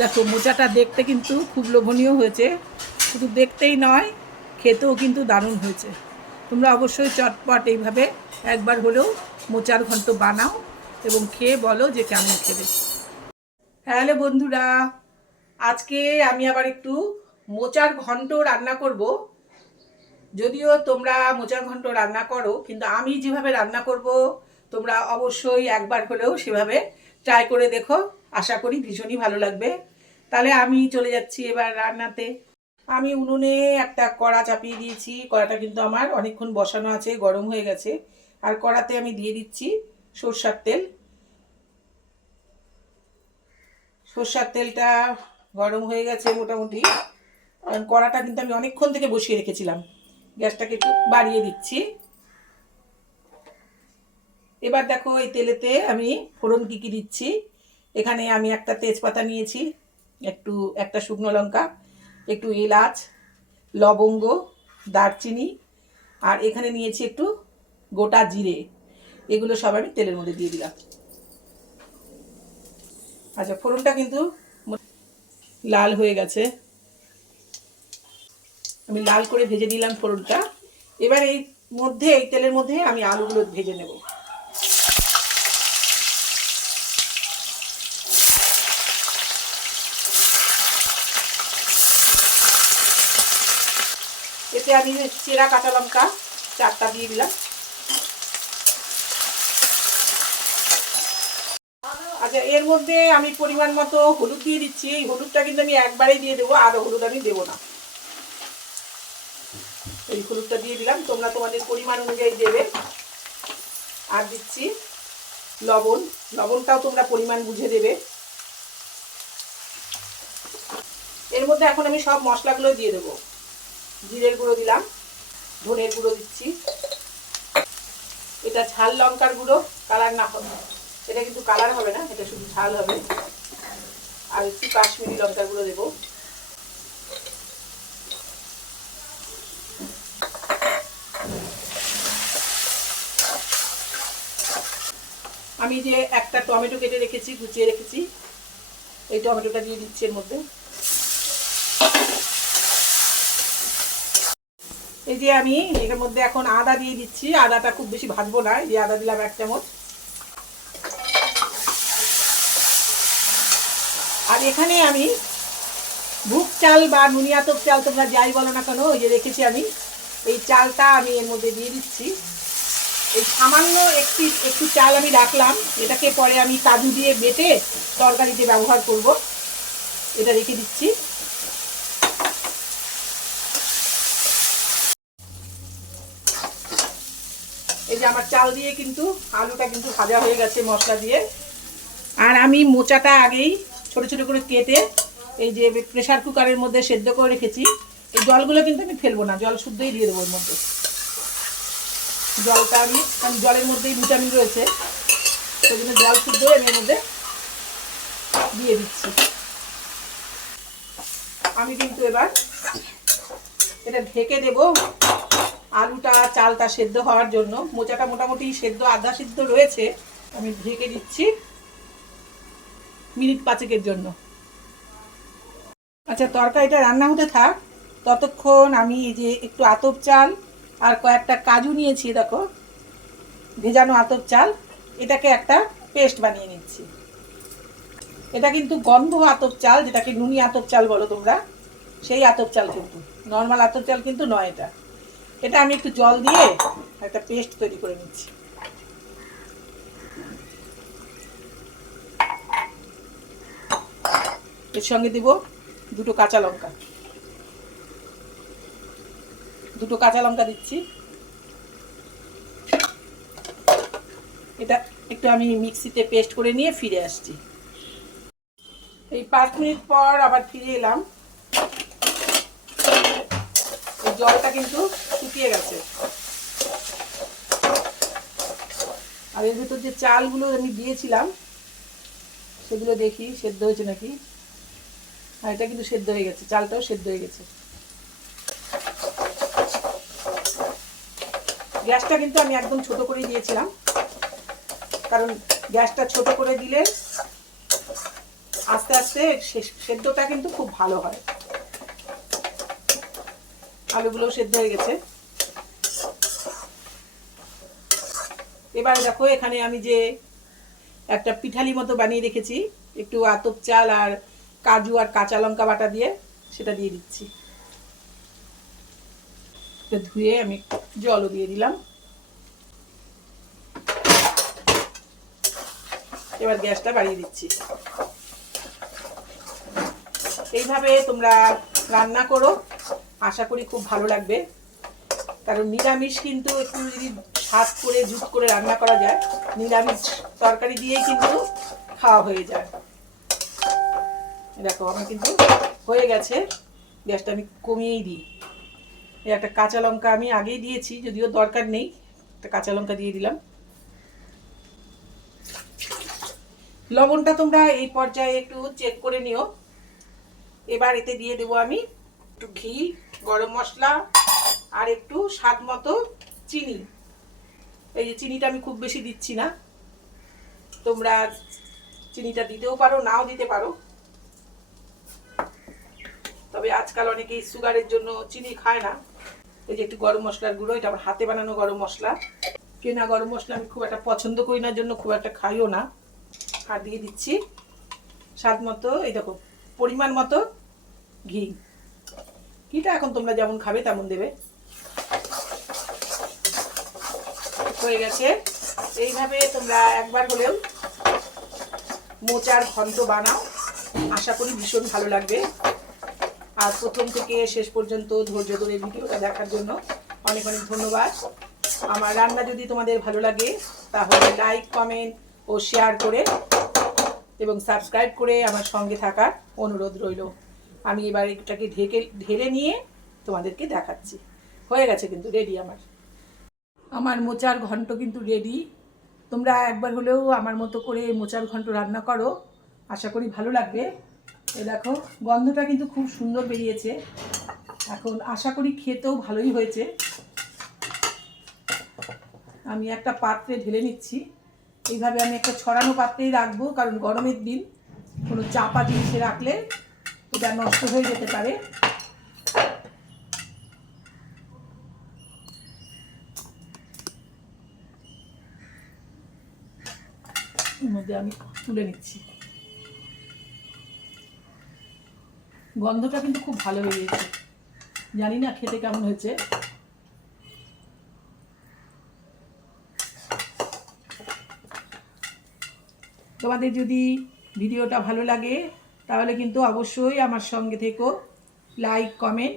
দেখো, মোচাটা দেখতে কিন্তু খুব লোভনীয় হয়েছে। শুধু দেখতেই নয়, খেতেও কিন্তু দারুণ হয়েছে। তোমরা অবশ্যই চটপট এইভাবে একবার হলেও মোচার ঘন্ট বানাও এবং খেয়ে বলো যে কেমন খেলে। হ্যালো বন্ধুরা, আজকে আমি আবার একটু মোচার ঘন্ট রান্না করব। যদিও তোমরা মোচার ঘন্ট রান্না করো, কিন্তু আমি যেভাবে রান্না করব, তোমরা অবশ্যই একবার হলেও সেভাবে ট্রাই করে দেখো, আশা করি ভীষণই ভালো লাগবে। তাহলে আমি চলে যাচ্ছি এবার রান্নাতে। আমি উনুনে একটা কড়া চাপিয়ে দিয়েছি, কড়াটা কিন্তু আমার অনেকক্ষণ বসানো আছে, গরম হয়ে গেছে। আর কড়াতে আমি দিয়ে দিচ্ছি সর্ষার তেল। সর্ষার তেলটা গরম হয়ে গেছে মোটামুটি। কড়াটা কিন্তু আমি অনেকক্ষণ থেকে বসিয়ে রেখেছিলাম। গ্যাসটাকে একটু বাড়িয়ে দিচ্ছি। এবার দেখো এই তেলেতে আমি ফোড়ন কী কী দিচ্ছি। এখানে আমি একটা তেজপাতা নিয়েছি, একটু, একটা শুকনো লঙ্কা, একটু এলাচ, লবঙ্গ, দারচিনি, আর এখানে নিয়েছি একটু গোটা জিরে। এগুলো সব আমি তেলের মধ্যে দিয়ে দিলাম। আচ্ছা ফোড়নটা কিন্তু লাল হয়ে গেছে। আমি লাল করে ভেজে দিলাম ফোড়নটা। এবার এই মধ্যে, এই তেলের মধ্যে আমি আলুগুলো ভেজে নেব। এতে আমি চেরা, কাঁচা লঙ্কা চারটা দিয়ে দিলাম। আচ্ছা এর মধ্যে আমি পরিমাণ মতো হলুদ দিয়ে দিচ্ছি। এই হলুদটা কিন্তু আমি একবারেই দিয়ে দেবো আর হলুদ আমি দেবো না। এই হলুদটা দিয়ে দিলাম, তোমরা তোমাদের পরিমাণ অনুযায়ী দেবে। আর দিচ্ছি লবণ। লবণটাও তোমরা পরিমাণ বুঝে দেবে। এর মধ্যে এখন আমি সব মশলাগুলো দিয়ে দেবো। জিরের গুঁড়ো দিলাম, ধনের গুঁড়ো দিচ্ছি। এটা ঝাল লঙ্কার গুঁড়ো, কালার না হবে এটা কিন্তু কালার হবে না, এটা শুধু ঝাল হবে। আর একটু কাশ্মীরি লঙ্কার গুঁড়ো দেবো। আমি যে একটা টমেটো কেটে রেখেছি, কুচিয়ে রেখেছি, এই টমেটোটা দিয়ে দিচ্ছি এর মধ্যে। এই যে আমি, এর মধ্যে এখন আদা দিয়ে দিচ্ছি। আদাটা খুব বেশি ভাজবো না, এই যে আদা দিলাম এক চামচ। আর এখানে আমি ভুক চাল বা নুনিয়াতক চাল তোমরা যাই বলো না কেন, ওই যে রেখেছি আমি। এই চালটা আমি এর মধ্যে দিয়ে দিচ্ছি। এই সামান্য একটি, একটু চাল আমি রাখলাম। এটাকে পরে আমি কাজু দিয়ে বেটে তরকারিতে ব্যবহার করব। এটা রেখে দিচ্ছি। যে আমার চাল দিয়ে কিন্তু আলুটা কিন্তু ভাজা হয়ে গেছে মশলা দিয়ে। আর আমি মোচাটা আগেই ছোট ছোট করে কেটে এই যে প্রেশার কুকারের মধ্যে সেদ্ধ করে রেখেছি। এই জলগুলো কিন্তু আমি ফেলব না, জল শুদ্ধই দিয়ে দেবো ওর মধ্যে। জলটা আমি কারণ জলের মধ্যেই ভিটামিন রয়েছে, সেই জন্য জল শুদ্ধ আমি এর মধ্যে দিয়ে দিচ্ছি। আমি কিন্তু এবার এটা ঢেকে দেব। আলুটা, চালটা সেদ্ধ হওয়ার জন্য। মোচাটা মোটামুটি সেদ্ধ আধা সিদ্ধ রয়েছে। আমি ঢেকে দিচ্ছি মিনিট পাঁচেকের জন্য। আচ্ছা তরকারিটা রান্না হতে থাক। ততক্ষণ আমি এই যে একটু আতপ চাল আর কয়েকটা কাজু নিয়েছি, দেখো। ভেজানো আতপ চাল। এটাকে একটা পেস্ট বানিয়ে নিচ্ছি। এটা কিন্তু গন্ধ আতপ চাল, যেটাকে নুনি আতপ চাল বলো তোমরা, সেই আতপ চাল কিন্তু। নর্মাল আতপ চাল কিন্তু নয় এটা। এটা আমি একটু জল দিয়ে একটা পেস্ট তৈরি করে নিচ্ছি। এর সঙ্গে দিব দুটো কাঁচা লঙ্কা। দুটো কাঁচা লঙ্কা দিচ্ছি। এটা একটু আমি মিক্সিতে পেস্ট করে নিয়ে ফিরে আসছি। এই পাঁচ মিনিট পর আবার ফিরে এলাম এই জলটা কিন্তু শুকিয়ে গেছে। আর এর ভিতর যে চালগুলো আমি দিয়েছিলাম, সেগুলো দেখি, সেদ্ধ হয়েছে নাকি? আর এটা কিন্তু সেদ্ধ হয়ে গেছে, চালটাও সেদ্ধ হয়ে গেছে। গ্যাসটা কিন্তু আমি একদম ছোট করে দিয়েছিলাম। কারণ গ্যাসটা ছোট করে দিলে আস্তে আস্তে সেদ্ধটা কিন্তু খুব ভালো হয়। আলুগুলো সেদ্ধ হয়ে গেছে। এবারে দেখো, এখানে আমি যে একটা পিঠালি মতো বানিয়ে রেখেছি, একটু আতপ চাল আর কাজু আর কাঁচা লঙ্কা বাটা দিয়ে, সেটা দিয়ে দিচ্ছি। ধুয়ে আমি জলও দিয়ে দিলাম। এবার গ্যাসটা বাড়িয়ে দিচ্ছি। এইভাবে তোমরা রান্না করো। আশা করি খুব ভালো লাগবে। কারণ নিরামিষ কিন্তু একটু যদি স্বাদ করে জুত করে রান্না করা যায়, নিরামিষ তরকারি দিয়েই কিন্তু খাওয়া হয়ে যায়। দেখো, আমার কিন্তু হয়ে গেছে। গ্যাসটা আমি কমিয়েই দিই। একটা কাঁচা লঙ্কা আমি আগেই দিয়েছি, যদিও দরকার নেই। একটা কাঁচা লঙ্কা দিয়ে দিলাম। লবণটা তোমরা এই পর্যায়ে একটু চেক করে নিও। এবার এতে দিয়ে দেবো আমি একটু ঘি গরম মশলা আর একটু স্বাদ মতো চিনি। এই যে চিনিটা আমি খুব বেশি দিচ্ছি না। তোমরা চিনিটা দিতেও পারো, নাও দিতে পারো। তবে আজকাল অনেকেই সুগারের জন্য চিনি খায় না। এই যে একটু গরম মশলার গুঁড়ো, এটা আমার হাতে বানানো গরম মশলা। কেনা গরম মশলা আমি খুব একটা পছন্দ করি না, জন্য খুব একটা খাইও না। আর দিয়ে দিচ্ছি স্বাদ মতো, এই দেখো, পরিমাণ মতো ঘি। ঘিটা এখন তোমরা যেমন খাবে, তেমন দেবে। হয়ে গেছে। এইভাবে তোমরা একবার হলেও মোচার ঘন্ট বানাও। আশা করি ভীষণ ভালো লাগবে। আর প্রথম থেকে শেষ পর্যন্ত ধৈর্য ধরে ভিডিওটা দেখার জন্য অনেক অনেক ধন্যবাদ। আমার রান্না যদি তোমাদের ভালো লাগে, তাহলে লাইক কমেন্ট ও শেয়ার করে এবং সাবস্ক্রাইব করে আমার সঙ্গে থাকার অনুরোধ রইল। আমি এবার এটাকে ঢেকে, ঢেলে নিয়ে তোমাদেরকে দেখাচ্ছি। হয়ে গেছে কিন্তু রেডি আমার। আমার মোচার ঘন্ট কিন্তু রেডি তোমরা একবার হলেও আমার মতো করে মোচার ঘন্ট রান্না করো। আশা করি ভালো লাগবে। এ দেখো, গন্ধটা কিন্তু খুব সুন্দর বেরিয়েছে। এখন আশা করি খেতেও ভালোই হয়েছে। আমি একটা পাত্রে ঢেলে নিচ্ছি। এইভাবে আমি একটা ছড়ানো পাত্রেই রাখব, কারণ গরমের দিন কোনো চাপা জিনিসে রাখলে এটা নষ্ট হয়ে যেতে পারে। আমি তুলে নিচ্ছি। গন্ধটা কিন্তু খুব ভালো বেরিয়েছে জানি না খেতে কেমন হয়েছে। তোমাদের যদি ভিডিওটা ভালো লাগে তাহলে কিন্তু অবশ্যই আমার সঙ্গে থেকো। লাইক কমেন্ট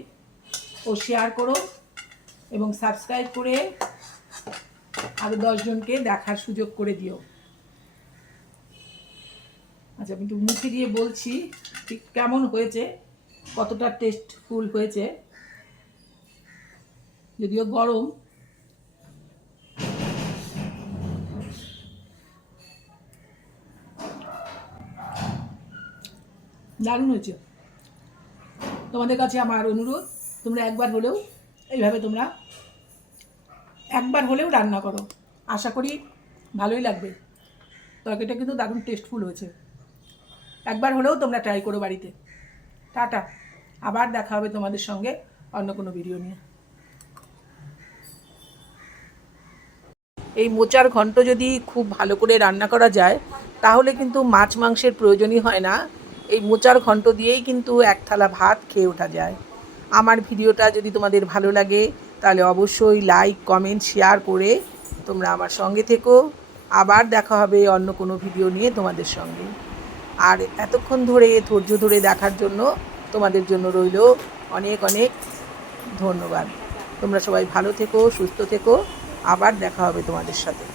ও শেয়ার করো এবং সাবস্ক্রাইব করে আরও দশজনকে দেখার সুযোগ করে দিও। আচ্ছা আমি মুখে দিয়ে বলছি, ঠিক কেমন হয়েছে? কতটা টেস্টফুল হয়েছে? যদিও গরম দারুণ হয়েছে। তোমাদের কাছে আমার অনুরোধ, তোমরা একবার হলেও এইভাবে তোমরা একবার হলেও রান্না করো। আশা করি ভালোই লাগবে। তরকারিটা কিন্তু দারুণ টেস্টফুল হয়েছে। একবার হলেও তোমরা ট্রাই করো বাড়িতে। টাটা। আবার দেখা হবে তোমাদের সঙ্গে অন্য কোনো ভিডিও নিয়ে। এই মোচার ঘন্ট যদি খুব ভালো করে রান্না করা যায়, তাহলে কিন্তু মাছ মাংসের প্রয়োজনই হয় না। এই মোচার ঘন্ট দিয়েই কিন্তু এক থালা ভাত খেয়ে ওঠা যায়। আমার ভিডিওটা যদি তোমাদের ভালো লাগে, তাহলে অবশ্যই লাইক কমেন্ট শেয়ার করে তোমরা আমার সঙ্গে থেকো। আবার দেখা হবে অন্য কোনো ভিডিও নিয়ে তোমাদের সঙ্গে। আর এতক্ষণ ধরে, ধৈর্য ধরে দেখার জন্য তোমাদের জন্য রইল অনেক অনেক ধন্যবাদ। তোমরা সবাই ভালো থেকো, সুস্থ থেকো। আবার দেখা হবে তোমাদের সাথে।